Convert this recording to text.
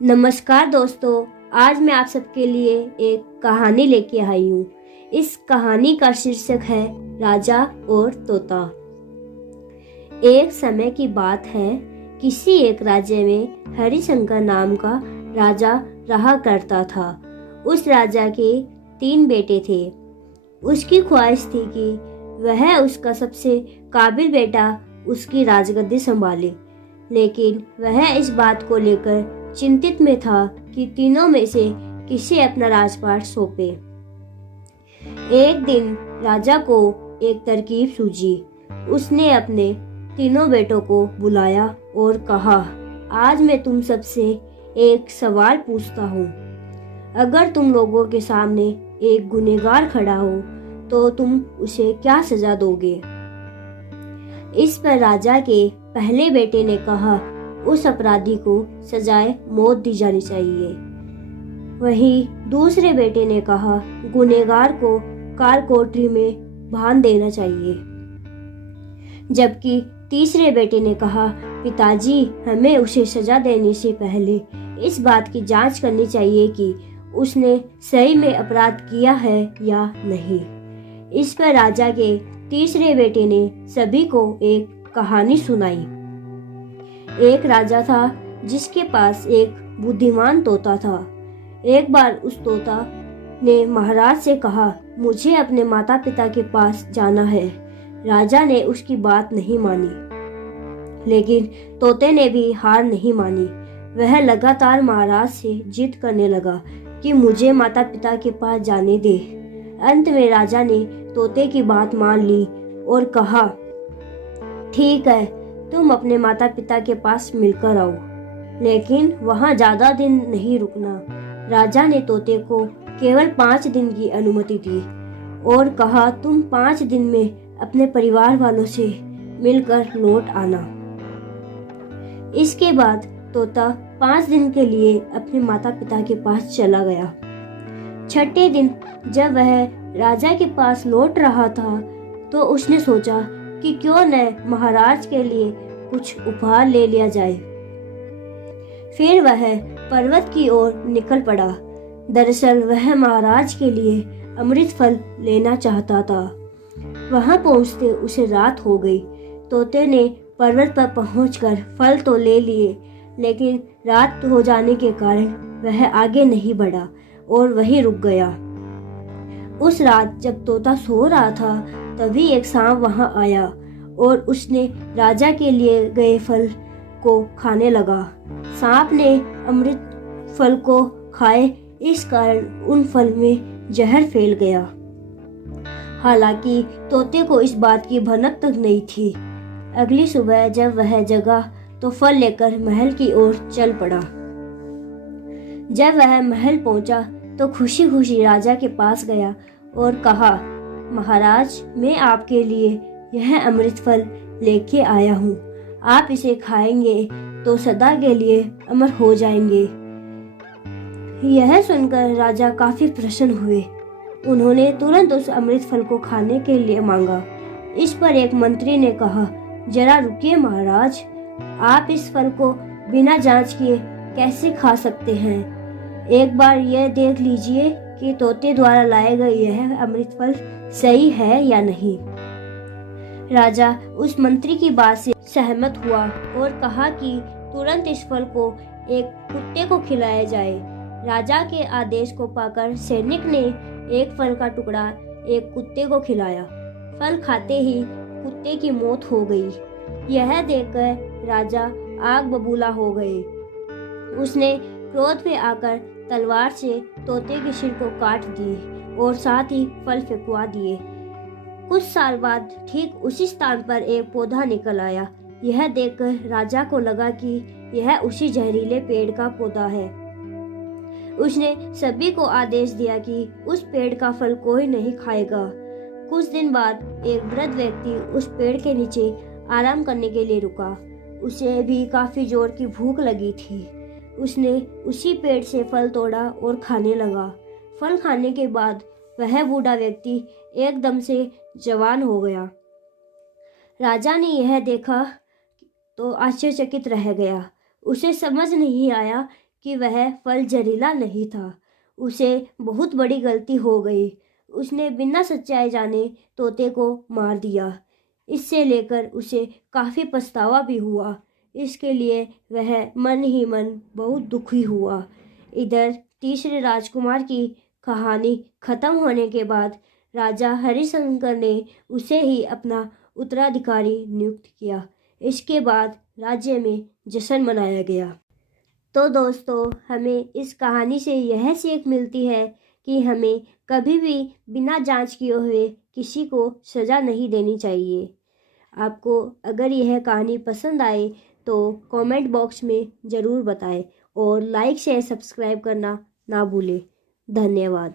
नमस्कार दोस्तों, आज मैं आप सबके लिए एक कहानी लेके आई हूँ। इस कहानी का शीर्षक है राजा और तोता। एक समय की बात है, किसी एक राज्य में हरिशंकर नाम का राजा रहा करता था। उस राजा के 3 बेटे थे। उसकी ख्वाहिश थी कि वह उसका सबसे काबिल बेटा उसकी राजगद्दी संभाले, लेकिन वह इस बात को लेकर चिंतित में था कि तीनों में से किसे अपना राजपाट सौंपे। एक दिन राजा को एक तरकीब सूझी। उसने अपने तीनों बेटों को बुलाया और कहा, आज मैं तुम सबसे एक सवाल पूछता हूँ। अगर तुम लोगों के सामने एक गुनहगार खड़ा हो तो तुम उसे क्या सजा दोगे? इस पर राजा के पहले बेटे ने कहा, उस अपराधी को सजाए मौत दी जानी चाहिए। वहीं दूसरे बेटे ने कहा, गुनहगार को काल कोठरी में बांध देना चाहिए। जबकि तीसरे बेटे ने कहा, पिताजी, हमें उसे सजा देने से पहले इस बात की जांच करनी चाहिए कि उसने सही में अपराध किया है या नहीं। इस पर राजा के तीसरे बेटे ने सभी को एक कहानी सुनाई। एक राजा था जिसके पास एक बुद्धिमान तोता था। एक बार उस तोता ने महाराज से कहा, मुझे अपने माता पिता के पास जाना है। राजा ने उसकी बात नहीं मानी, लेकिन तोते ने भी हार नहीं मानी। वह लगातार महाराज से जिद करने लगा कि मुझे माता पिता के पास जाने दे। अंत में राजा ने तोते की बात मान ली और कहा, ठीक है, तुम अपने माता पिता के पास मिलकर आओ, लेकिन वहां ज्यादा दिन नहीं रुकना। राजा ने तोते को केवल 5 दिन की अनुमति दी और कहा, तुम 5 दिन में अपने परिवार वालों से मिलकर लौट आना। इसके बाद तोता 5 दिन के लिए अपने माता पिता के पास चला गया। छठे दिन जब वह राजा के पास लौट रहा था तो उसने सोचा कि क्यों न महाराज के लिए कुछ उपहार ले लिया जाए। फिर वह पर्वत की ओर निकल पड़ा। दरअसल वह महाराज के लिए अमृत फल लेना चाहता था। वहां पहुंचते उसे रात हो गई। तोते ने पर्वत पर पहुंचकर फल तो ले लिए, लेकिन रात हो जाने के कारण वह आगे नहीं बढ़ा और वहीं रुक गया। उस रात जब तोता सो रहा था, तभी एक सांप वहां आया और उसने राजा के लिए गए फल को खाने लगा। सांप ने अमृत फल को खाए, इस कारण उन फल में जहर फैल गया। हालांकि तोते को इस बात की भनक तक नहीं थी। अगली सुबह जब वह जगा तो फल लेकर महल की ओर चल पड़ा। जब वह महल पहुंचा तो खुशी खुशी राजा के पास गया और कहा, महाराज, मैं आपके लिए यह अमृत फल लेके आया हूँ। आप इसे खाएंगे तो सदा के लिए अमर हो जाएंगे। यह सुनकर राजा काफी प्रसन्न हुए। उन्होंने तुरंत उस अमृत फल को खाने के लिए मांगा। इस पर एक मंत्री ने कहा, जरा रुकिए महाराज, आप इस फल को बिना जांच किए कैसे खा सकते हैं? एक बार यह देख लीजिए कि तोते द्वारा लाए गए यह अमृत फल सही है या नहीं। राजा उस मंत्री की बात से सहमत हुआ और कहा कि तुरंत इस फल को एक कुत्ते को खिलाया जाए। राजा के आदेश को पाकर सैनिक ने एक फल का टुकड़ा एक कुत्ते को खिलाया। फल खाते ही कुत्ते की मौत हो गई। यह देखकर राजा आग बबूला हो गए। उसने क्रोध में आकर तलवार से तोते के सिर को काट दी और साथ ही फल फेंकवा दिए। कुछ साल बाद ठीक उसी स्थान पर एक पौधा निकल आया। यह देखकर राजा को लगा कि यह उसी जहरीले पेड़ का पौधा है। उसने सभी को आदेश दिया कि उस पेड़ का फल कोई नहीं खाएगा। कुछ दिन बाद एक वृद्ध व्यक्ति उस पेड़ के नीचे आराम करने के लिए रुका। उसे भी काफी जोर की भूख लगी थी। उसने उसी पेड़ से फल तोड़ा और खाने लगा। फल खाने के बाद वह बूढ़ा व्यक्ति एकदम से जवान हो गया। राजा ने यह देखा तो आश्चर्यचकित रह गया। उसे समझ नहीं आया कि वह फल जहरीला नहीं था। उसे बहुत बड़ी गलती हो गई। उसने बिना सच्चाई जाने तोते को मार दिया। इससे लेकर उसे काफ़ी पछतावा भी हुआ। इसके लिए वह मन ही मन बहुत दुखी हुआ। इधर तीसरे राजकुमार की कहानी खत्म होने के बाद राजा हरिशंकर ने उसे ही अपना उत्तराधिकारी नियुक्त किया। इसके बाद राज्य में जश्न मनाया गया। तो दोस्तों, हमें इस कहानी से यह सीख मिलती है कि हमें कभी भी बिना जांच किए हुए किसी को सज़ा नहीं देनी चाहिए। आपको अगर यह कहानी पसंद आए तो कमेंट बॉक्स में ज़रूर बताएं और लाइक शेयर सब्सक्राइब करना ना भूलें। धन्यवाद।